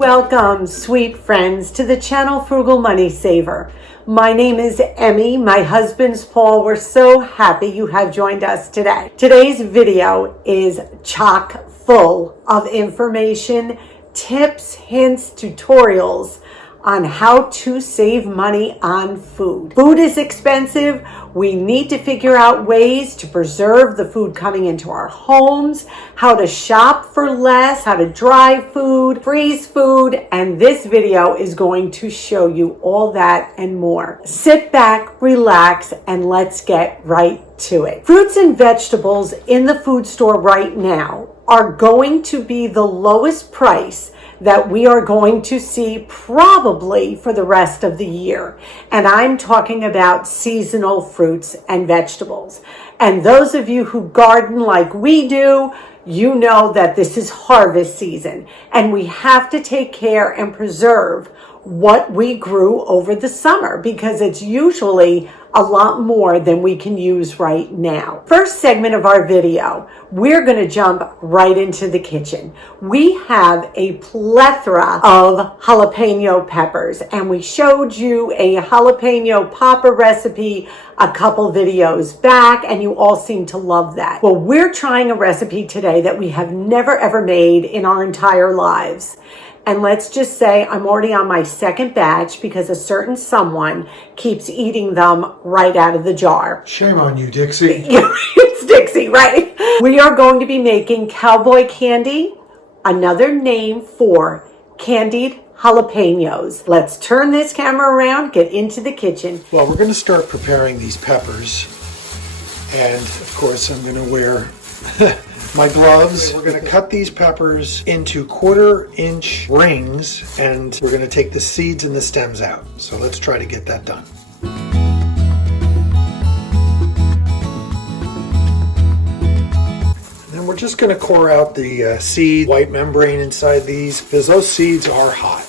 Welcome, sweet friends, to the channel Frugal Money Saver. My name is Emmy. My husband's Paul. We're so happy you have joined us today. Today's video is chock full of information, tips, hints, tutorials on how to save money on food. Food is expensive. We need to figure out ways to preserve the food coming into our homes, how to shop for less, how to dry food, freeze food, and this video is going to show you all that and more. Sit back, relax, and let's get right to it. Fruits and vegetables in the food store right now are going to be the lowest price that we are going to see probably for the rest of the year. And I'm talking about seasonal fruits and vegetables. And those of you who garden like we do, you know that this is harvest season and we have to take care and preserve what we grew over the summer because it's usually a lot more than we can use right now. First segment of our video, we're going to jump right into the kitchen. We have a plethora of jalapeno peppers and we showed you a jalapeno popper recipe a couple videos back and you all seem to love that. Well, we're trying a recipe today that we have never ever made in our entire lives. And let's just say I'm already on my second batch because a certain someone keeps eating them right out of the jar. Shame on you, Dixie. It's Dixie, right? We are going to be making Cowboy candy, another name for candied jalapeños. Let's turn this camera around, get into the kitchen. Well, we're going to start preparing these peppers. And of course, I'm going to wear my gloves. We're going to cut these peppers into 1/4-inch rings and we're going to take the seeds and the stems out. So let's try to get that done. And then we're just going to core out the seed white membrane inside these because those seeds are hot.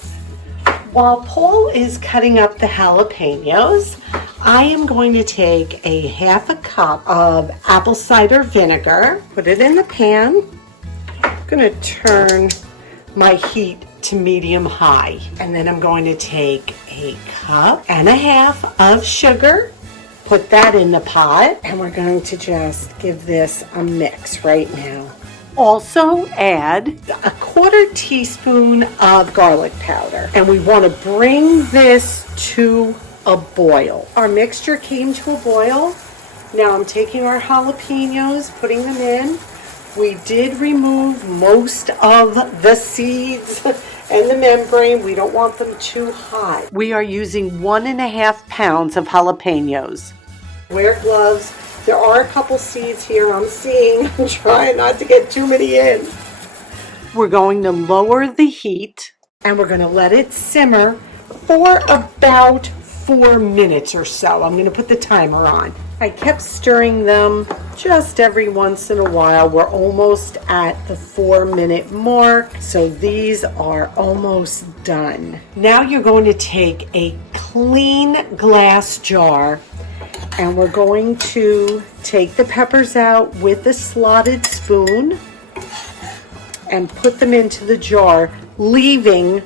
While Paul is cutting up the jalapenos, I am going to take a 1/2 cup of apple cider vinegar, put it in the pan. I'm going to turn my heat to medium high. And then I'm going to take a 1.5 cups of sugar, put that in the pot, and we're going to just give this a mix right now. Also add a 1/4 teaspoon of garlic powder. And we want to bring this to a boil. Our mixture came to a boil. Now I'm taking our jalapenos, putting them in. We did remove most of the seeds and the membrane. We don't want them too hot. We are using 1.5 pounds of jalapenos. Wear gloves. There are a couple seeds here I'm seeing. I'm trying not to get too many in. We're going to lower the heat and we're going to let it simmer for about 4 minutes or so. I'm going to put the timer on. I kept stirring them just every once in a while. We're almost at the 4-minute mark. So these are almost done. Now you're going to take a clean glass jar and we're going to take the peppers out with a slotted spoon and put them into the jar, leaving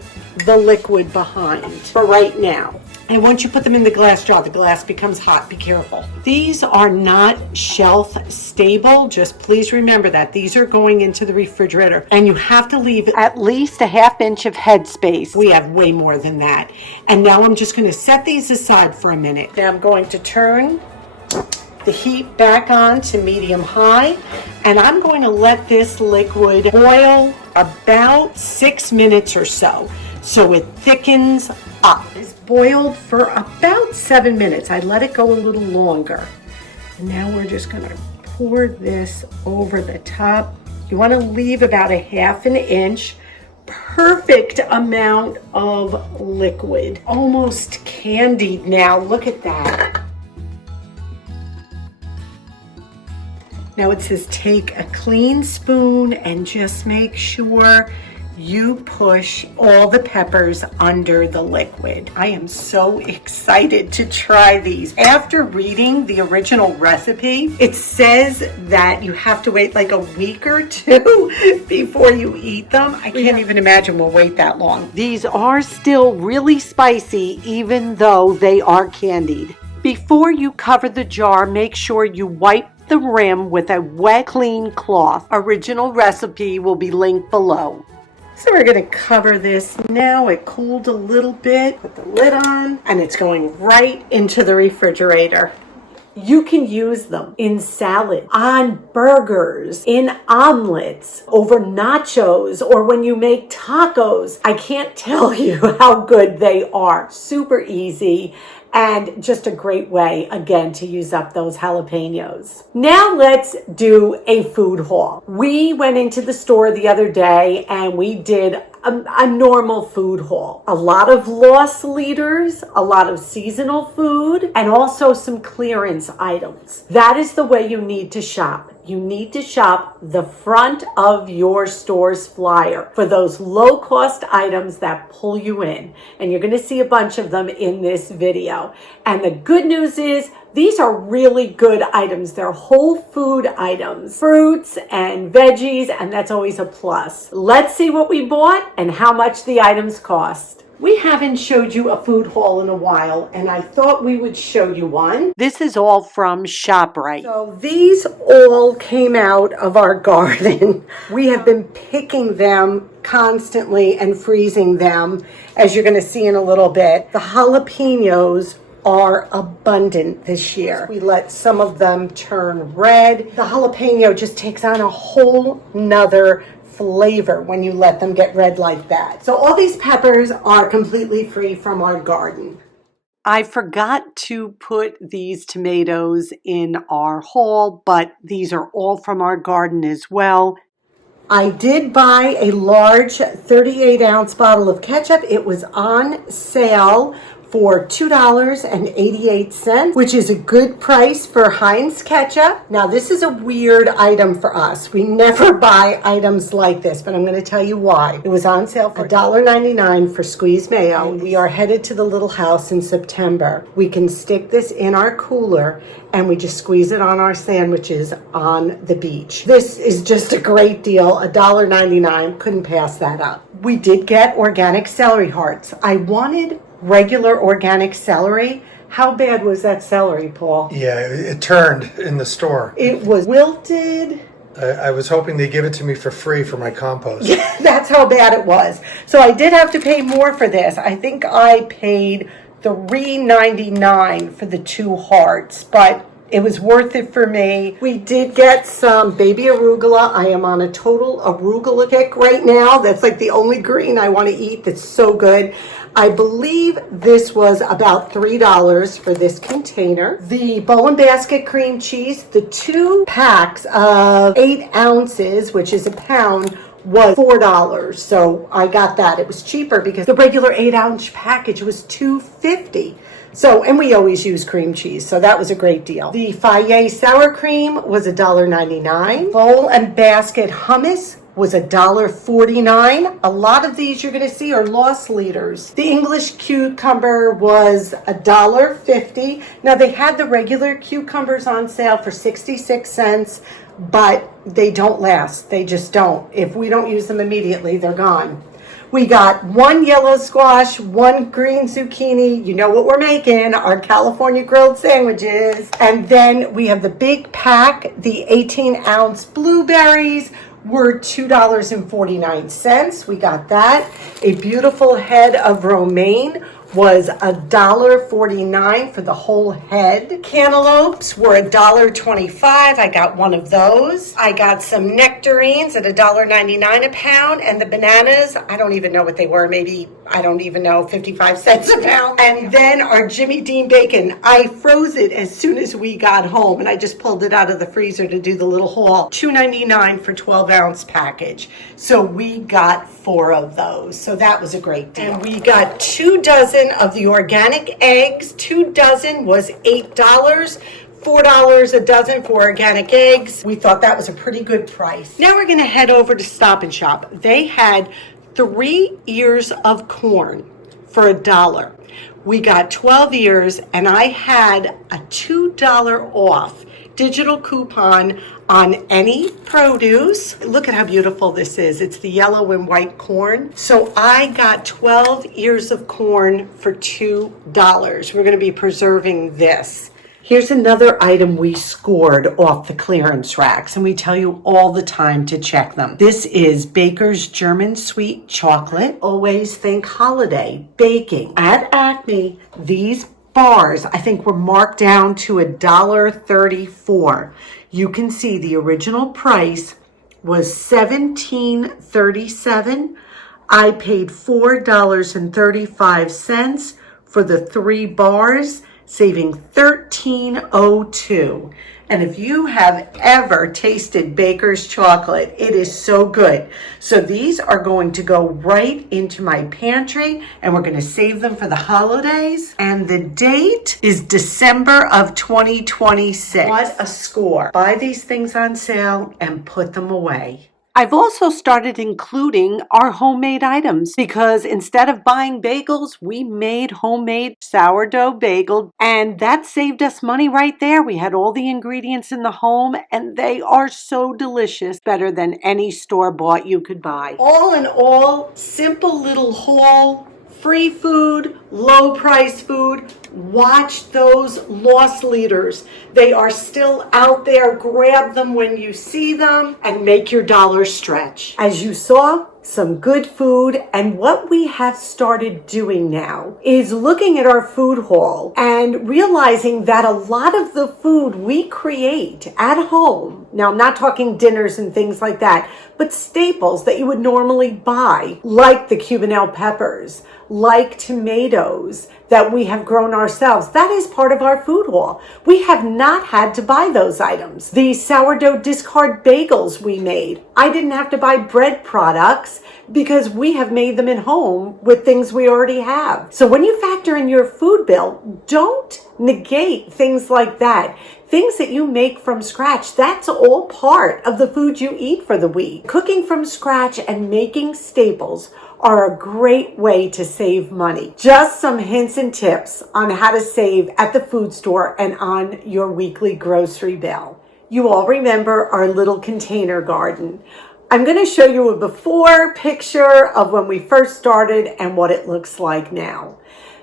the liquid behind for right now. And once you put them in the glass jar, the glass becomes hot. Be careful. These are not shelf stable. Just please remember that. These are going into the refrigerator and you have to leave at least a 1/2 inch of headspace. We have way more than that. And now I'm just going to set these aside for a minute. Now I'm going to turn the heat back on to medium high and I'm going to let this liquid boil about 6 minutes or so it thickens up. It's boiled for about 7 minutes. I let it go a little longer. And now we're just going to pour this over the top. You want to leave about a 1/2 inch. Perfect amount of liquid. Almost candied now. Look at that. Now it says take a clean spoon and just make sure you push all the peppers under the liquid. I am so excited to try these. After reading the original recipe, it says that you have to wait like a week or two before you eat them. I can't even imagine we'll wait that long. These are still really spicy even though they are candied. Before you cover the jar, make sure you wipe the rim with a wet, clean cloth. Original recipe will be linked below. So we're going to cover this now. It cooled a little bit. Put the lid on, and it's going right into the refrigerator. You can use them in salad, on burgers, in omelets, over nachos, or when you make tacos. I can't tell you how good they are. Super easy. And just a great way, again, to use up those jalapenos. Now let's do a food haul. We went into the store the other day and we did a normal food haul. A lot of loss leaders, a lot of seasonal food, and also some clearance items. That is the way you need to shop. You need to shop the front of your store's flyer for those low-cost items that pull you in. And you're going to see a bunch of them in this video. And the good news is these are really good items. They're whole food items, fruits and veggies, and that's always a plus. Let's see what we bought and how much the items cost. We haven't showed you a food haul in a while, and I thought we would show you one. This is all from ShopRite. So these all came out of our garden. We have been picking them constantly and freezing them, as you're going to see in a little bit. The jalapenos are abundant this year. We let some of them turn red. The jalapeno just takes on a whole nother flavor when you let them get red like that. So all these peppers are completely free from our garden. I forgot to put these tomatoes in our haul, but these are all from our garden as well. I did buy a large 38-ounce bottle of ketchup. It was on sale for $2.88, which is a good price for Heinz ketchup. Now, this is a weird item for us. We never buy items like this, but I'm going to tell you why. It was on sale for $1.99 for squeezed mayo. And we are headed to the little house in September. We can stick this in our cooler and we just squeeze it on our sandwiches on the beach. This is just a great deal, $1.99. Couldn't pass that up. We did get organic celery hearts. I wanted regular organic celery. How bad was that celery, Paul? Yeah, it turned in the store. It was wilted. I was hoping they'd give it to me for free for my compost. That's how bad it was. So I did have to pay more for this. I think I paid $3.99 for the 2 hearts, but it was worth it for me. We did get some baby arugula. I am on a total arugula kick right now. That's like the only green I want to eat. That's so good. I believe this was about $3 for this container. The Bowl and Basket cream cheese, the 2 packs of 8 ounces, which is a pound, was $4. So I got that. It was cheaper because the regular 8-ounce package was $2.50. So, and we always use cream cheese, so that was a great deal. The Fayet sour cream was $1.99. Bowl and Basket hummus was $1.49. A lot of these you're going to see are loss leaders. The English cucumber was $1.50. Now they had the regular cucumbers on sale for 66 cents, but they don't last. They just don't. If we don't use them immediately, they're gone. We got 1 yellow squash, 1 green zucchini. You know what we're making, our California grilled sandwiches. And then we have the big pack, the 18-ounce blueberries were $2.49. We got that. A beautiful head of romaine was $1.49 for the whole head. Cantaloupes were $1.25. I got one of those. I got some nectarines at $1.99 a pound, and the bananas, I don't even know what they were, maybe, I don't even know, 55 cents a pound. And then our Jimmy Dean bacon, I froze it as soon as we got home, and I just pulled it out of the freezer to do the little haul. $2.99 for 12-ounce package. So we got 4 of those. So that was a great deal. And we got 2 dozen of the organic eggs. 2 dozen was $8. $4 a dozen for organic eggs. We thought that was a pretty good price. Now we're going to head over to Stop and Shop. They had 3 ears of corn for $1. We got 12 ears, and I had a $2 off digital coupon on any produce. Look at how beautiful this is. It's the yellow and white corn. So I got 12 ears of corn for $2. We're going to be preserving this. Here's another item we scored off the clearance racks, and we tell you all the time to check them. This is Baker's German Sweet Chocolate. Always think holiday baking. At Acme, these bars, I think, were marked down to $1.34. You can see the original price was $17.37. I paid $4.35 for the 3 bars, saving $13.02. And if you have ever tasted Baker's chocolate, it is so good. So these are going to go right into my pantry, and we're going to save them for the holidays. And the date is December of 2026. What a score. Buy these things on sale and put them away. I've also started including our homemade items because instead of buying bagels, we made homemade sourdough bagel, and that saved us money right there. We had all the ingredients in the home, and they are so delicious, better than any store-bought you could buy. All in all, simple little haul, free food, low price food. Watch those loss leaders. They are still out there. Grab them when you see them and make your dollar stretch. As you saw, some good food, and what we have started doing now is looking at our food haul and realizing that a lot of the food we create at home, now I'm not talking dinners and things like that, but staples that you would normally buy, like the Cubanelle peppers, like tomatoes that we have grown ourselves. That is part of our food haul. We have not had to buy those items. The sourdough discard bagels we made, I didn't have to buy bread products because we have made them at home with things we already have. So when you factor in your food bill, don't negate things like that. Things that you make from scratch, that's all part of the food you eat for the week. Cooking from scratch and making staples are a great way to save money. Just some hints and tips on how to save at the food store and on your weekly grocery bill. You all remember our little container garden. I'm going to show you a before picture of when we first started and what it looks like now.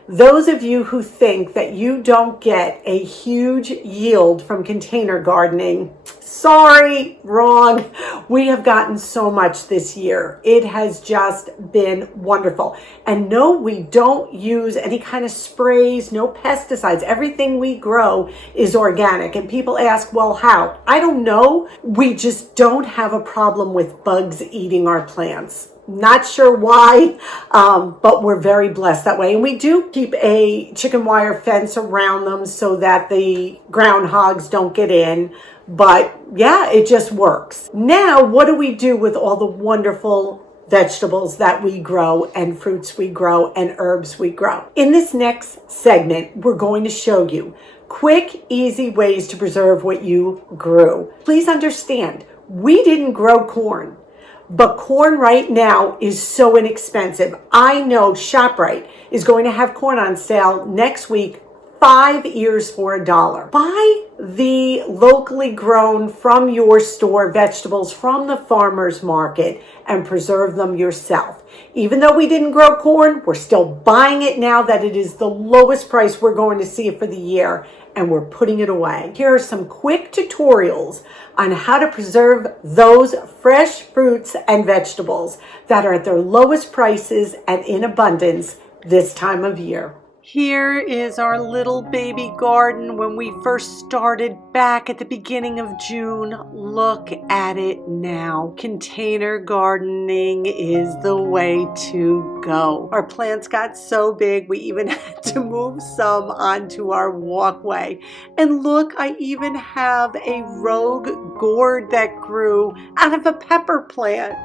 Those of you who think that you don't get a huge yield from container gardening, sorry, wrong. We have gotten so much this year. It has just been wonderful. And no, we don't use any kind of sprays, no pesticides. Everything we grow is organic. And people ask, well, how? I don't know. We just don't have a problem with bugs eating our plants. Not sure why, but we're very blessed that way. And we do keep a chicken wire fence around them so that the groundhogs don't get in. But yeah, it just works. Now, what do we do with all the wonderful vegetables that we grow and fruits we grow and herbs we grow? In this next segment, we're going to show you quick, easy ways to preserve what you grew. Please understand, we didn't grow corn. But corn right now is so inexpensive. I know ShopRite is going to have corn on sale next week, 5 ears for $1. Buy the locally grown from your store vegetables from the farmer's market and preserve them yourself. Even though we didn't grow corn, we're still buying it now that it is the lowest price we're going to see it for the year, and we're putting it away. Here are some quick tutorials on how to preserve those fresh fruits and vegetables that are at their lowest prices and in abundance this time of year. Here is our little baby garden when we first started back at the beginning of June. Look at it now. Container gardening is the way to go. Our plants got so big we even had to move some onto our walkway. And look, I even have a rogue gourd that grew out of a pepper plant.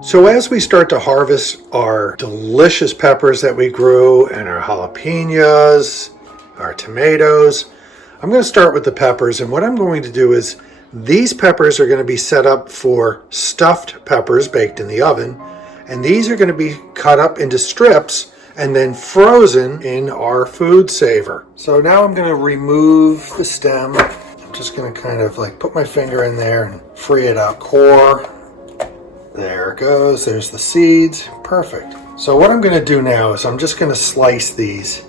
So as we start to harvest our delicious peppers that we grew and our jalapeños, our tomatoes, I'm going to start with the peppers. And what I'm going to do is these peppers are going to be set up for stuffed peppers baked in the oven. And these are going to be cut up into strips and then frozen in our food saver. So now I'm going to remove the stem. I'm just going to kind of like put my finger in there and free it up. Core, there it goes, there's the seeds, perfect. So what I'm going to do now is I'm just going to slice these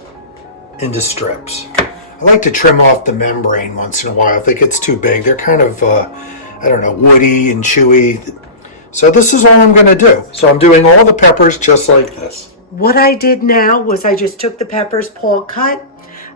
into strips. I like to trim off the membrane once in a while if it gets too big. They're kind of, I don't know, woody and chewy. So this is all I'm going to do. So I'm doing all the peppers just like this. What I did now was I just took the peppers Paul cut.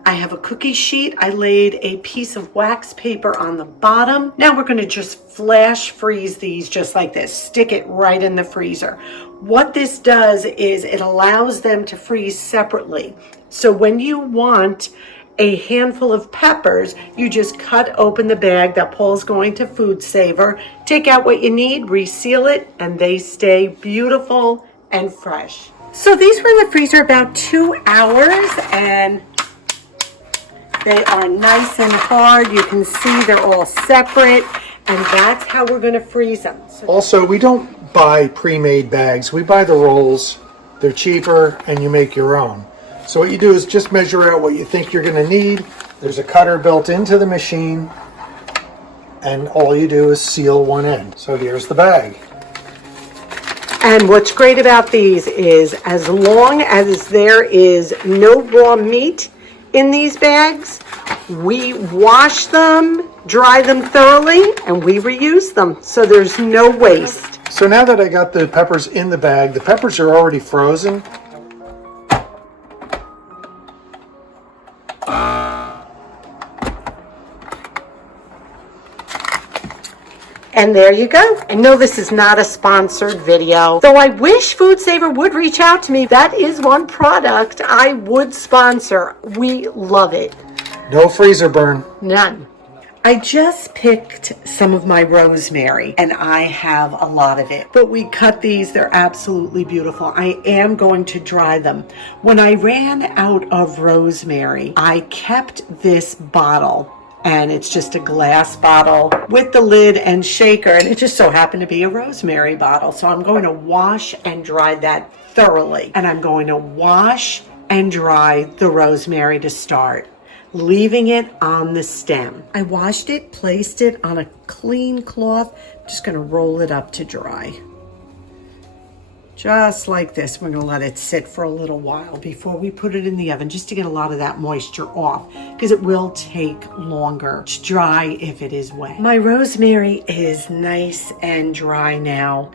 I have a cookie sheet. I laid a piece of wax paper on the bottom. Now we're going to just flash freeze these just like this. Stick it right in the freezer. What this does is it allows them to freeze separately. So when you want a handful of peppers, you just cut open the bag that Paul's going to food saver, take out what you need, reseal it, and they stay beautiful and fresh. So these were in the freezer about 2 hours, and they are nice and hard. You can see they're all separate, and that's how we're going to freeze them. Also, we don't buy pre-made bags. We buy the rolls. They're cheaper, and you make your own. So what you do is just measure out what you think you're going to need. There's a cutter built into the machine, and all you do is seal one end. So here's the bag. And what's great about these is as long as there is no raw meat in these bags, we wash them, dry them thoroughly, and we reuse them. So there's no waste. So now that I got the peppers in the bag, the peppers are already frozen. And there you go. I know this is not a sponsored video, though I wish Food Saver would reach out to me. That is one product I would sponsor. We love it. No freezer burn. None. I just picked some of my rosemary, and I have a lot of it. But we cut these. They're absolutely beautiful. I am going to dry them. When I ran out of rosemary, I kept this bottle. And it's just a glass bottle with the lid and shaker, and it just so happened to be a rosemary bottle. So I'm going to wash and dry that thoroughly. And I'm going to wash and dry the rosemary to start, leaving it on the stem. I washed it, placed it on a clean cloth. I'm just going to roll it up to dry. Just like this. We're going to let it sit for a little while before we put it in the oven, just to get a lot of that moisture off, because it will take longer to dry if it is wet. My rosemary is nice and dry now,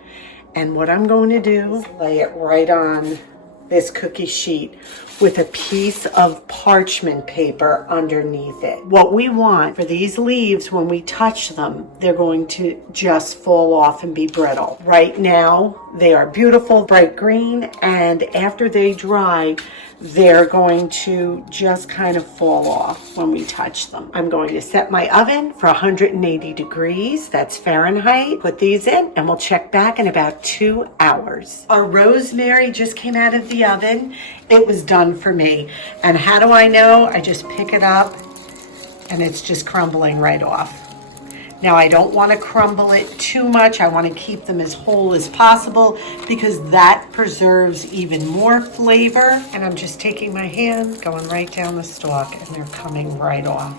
and what I'm going to do is lay it right on this cookie sheet with a piece of parchment paper underneath it. What we want for these leaves, when we touch them, they're going to just fall off and be brittle. Right now, they are beautiful, bright green, and after they dry, they're going to just kind of fall off when we touch them. I'm going to set my oven for 180 degrees, that's Fahrenheit. Put these in, and we'll check back in about 2 hours. Our rosemary just came out of the oven. It was done for me. And how do I know? I just pick it up, and it's just crumbling right off. Now, I don't want to crumble it too much. I want to keep them as whole as possible, because that preserves even more flavor. And I'm just taking my hand, going right down the stalk, and they're coming right off.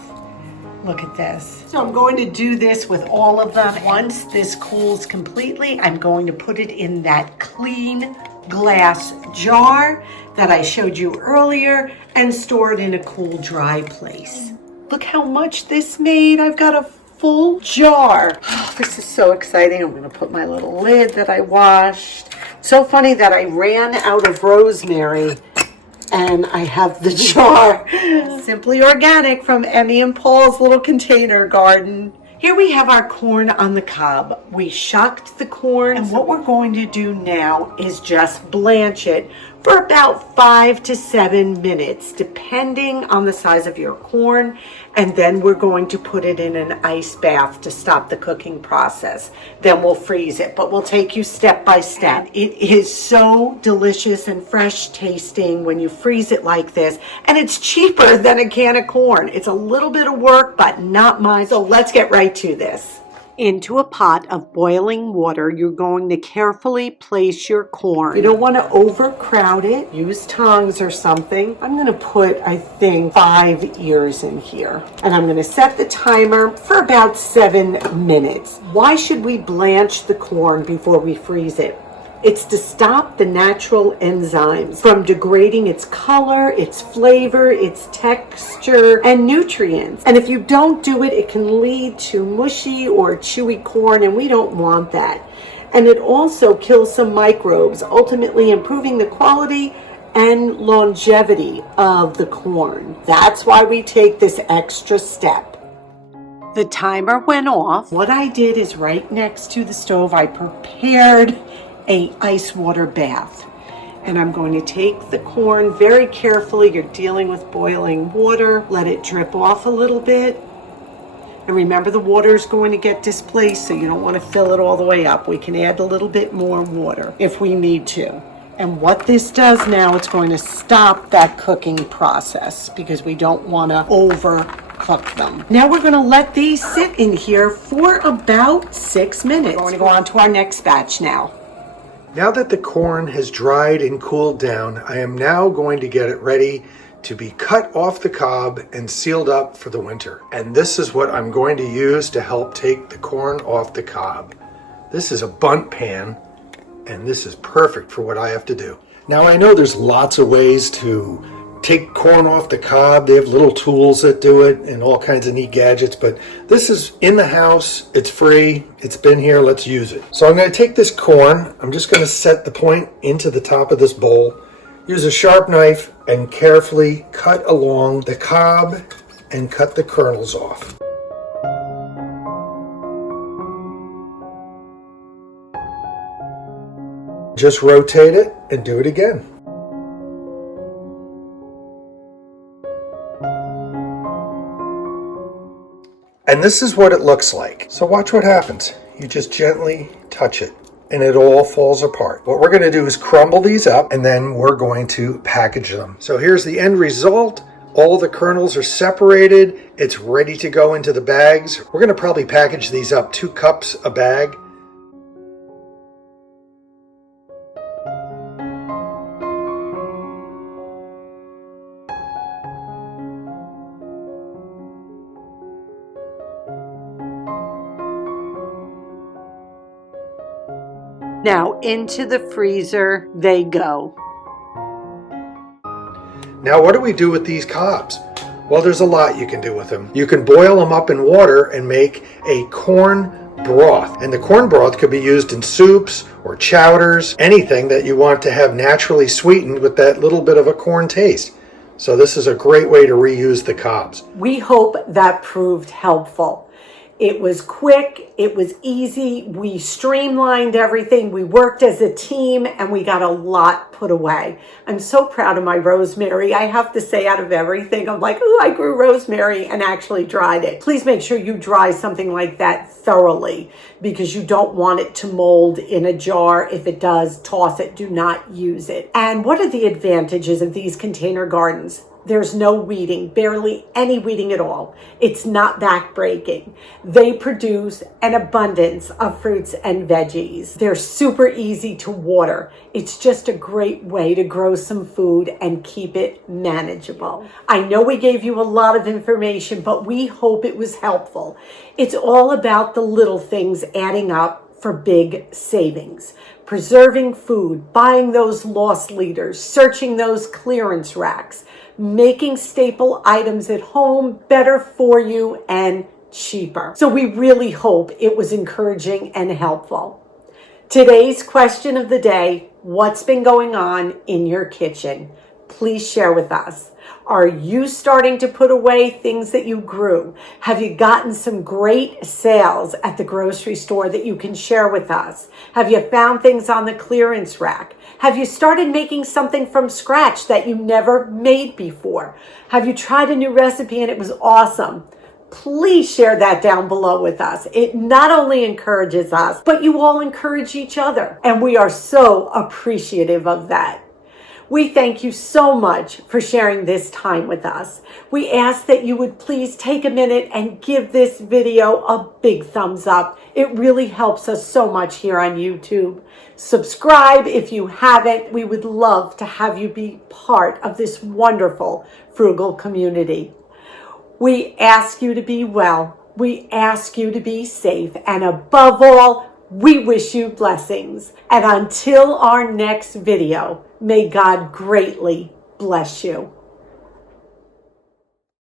Look at this. So I'm going to do this with all of them. Once this cools completely, I'm going to put it in that clean glass jar that I showed you earlier and store it in a cool, dry place. Look how much this made. I've got a full jar. Oh, this is so exciting. I'm going to put my little lid that I washed. So funny that I ran out of rosemary and I have the jar. Simply Organic from Emmy and Paul's little container garden. Here we have our corn on the cob. We shucked the corn, and what we're going to do now is just blanch it for about 5 to 7 minutes, depending on the size of your corn. And then we're going to put it in an ice bath to stop the cooking process. Then we'll freeze it, but we'll take you step by step. It is so delicious and fresh tasting when you freeze it like this, and it's cheaper than a can of corn. It's a little bit of work, but not mine. So let's get right to this. Into a pot of boiling water, you're going to carefully place your corn. You don't want to overcrowd it. Use tongs or something. I'm going to put, I think, 5 ears in here. And I'm going to set the timer for about 7 minutes. Why should we blanch the corn before we freeze it? It's to stop the natural enzymes from degrading its color, its flavor, its texture, and nutrients. And if you don't do it, it can lead to mushy or chewy corn, and we don't want that. And it also kills some microbes, ultimately improving the quality and longevity of the corn. That's why we take this extra step. The timer went off. What I did is right next to the stove, I prepared an ice water bath. And I'm going to take the corn very carefully. You're dealing with boiling water. Let it drip off a little bit. And remember, the water is going to get displaced, so you don't want to fill it all the way up. We can add a little bit more water if we need to. And what this does now, it's going to stop that cooking process because we don't want to overcook them. Now we're going to let these sit in here for about 6 minutes. We're going to go on to our next batch now. Now that the corn has dried and cooled down, I am now going to get it ready to be cut off the cob and sealed up for the winter. And this is what I'm going to use to help take the corn off the cob. This is a bundt pan, and this is perfect for what I have to do. Now I know there's lots of ways to take corn off the cob. They have little tools that do it and all kinds of neat gadgets, but this is in the house. It's free. It's been here. Let's use it. So I'm going to take this corn. I'm just going to set the point into the top of this bowl. Use a sharp knife and carefully cut along the cob and cut the kernels off. Just rotate it and do it again. And this is what it looks like. So watch what happens. You just gently touch it and it all falls apart. What we're going to do is crumble these up and then we're going to package them. So here's the end result. All the kernels are separated. It's ready to go into the bags. We're going to probably package these up 2 cups a bag. Now into the freezer they go. Now what do we do with these cobs? Well, there's a lot you can do with them. You can boil them up in water and make a corn broth. And the corn broth could be used in soups or chowders, anything that you want to have naturally sweetened with that little bit of a corn taste. So this is a great way to reuse the cobs. We hope that proved helpful. It was quick, it was easy, we streamlined everything, we worked as a team, and we got a lot put away. I'm so proud of my rosemary. I have to say, out of everything, I'm like, oh, I grew rosemary and actually dried it. Please make sure you dry something like that thoroughly because you don't want it to mold in a jar. If it does, toss it, do not use it. And what are the advantages of these container gardens? There's no weeding, barely any weeding at all. It's not backbreaking. They produce an abundance of fruits and veggies. They're super easy to water. It's just a great way to grow some food and keep it manageable. I know we gave you a lot of information, but we hope it was helpful. It's all about the little things adding up for big savings. Preserving food, buying those loss leaders, searching those clearance racks, making staple items at home better for you and cheaper. So we really hope it was encouraging and helpful. Today's question of the day, what's been going on in your kitchen? Please share with us. Are you starting to put away things that you grew? Have you gotten some great sales at the grocery store that you can share with us? Have you found things on the clearance rack? Have you started making something from scratch that you never made before? Have you tried a new recipe and it was awesome? Please share that down below with us. It not only encourages us, but you all encourage each other. And we are so appreciative of that. We thank you so much for sharing this time with us. We ask that you would please take a minute and give this video a big thumbs up. It really helps us so much here on YouTube. Subscribe if you haven't. We would love to have you be part of this wonderful frugal community. We ask you to be well. We ask you to be safe. And above all, we wish you blessings. And until our next video, may God greatly bless you.